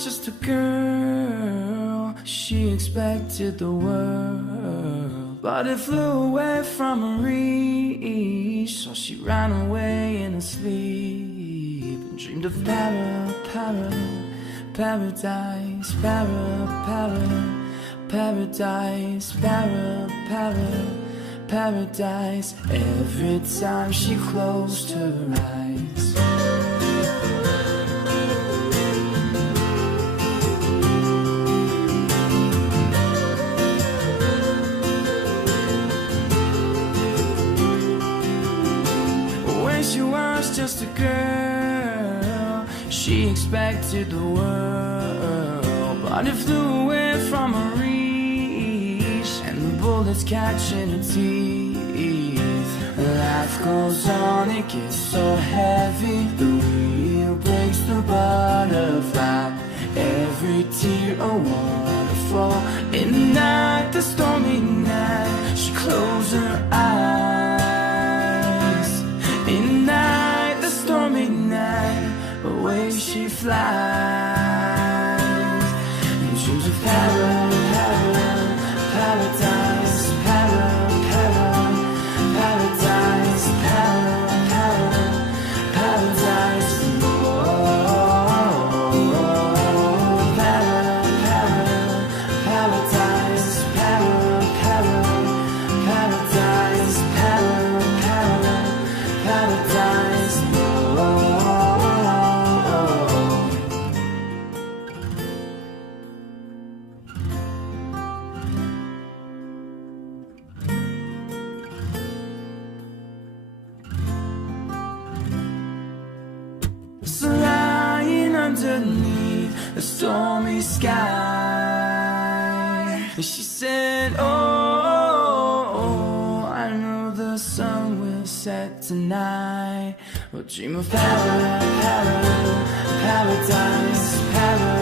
was just a girl, she expected the world, but it flew away from her reach. So she ran away in her sleep and dreamed of paradise, paradise, paradise. Every time she closed her eyes. When she was just a girl, she expected the world, but it flew away from her reach, and the bullets catching her teeth. Life goes on, it gets so heavy, the wheel breaks the butterfly. Every tear a waterfall. In the night, the stormy night, she closed her eyes. In the night, the stormy night, away she flies. And dreams of paradise, paradise, paradise, paradise. So lying underneath a stormy sky, she said, oh, I know the sun will set tonight. We'll dream of paradise, paradise.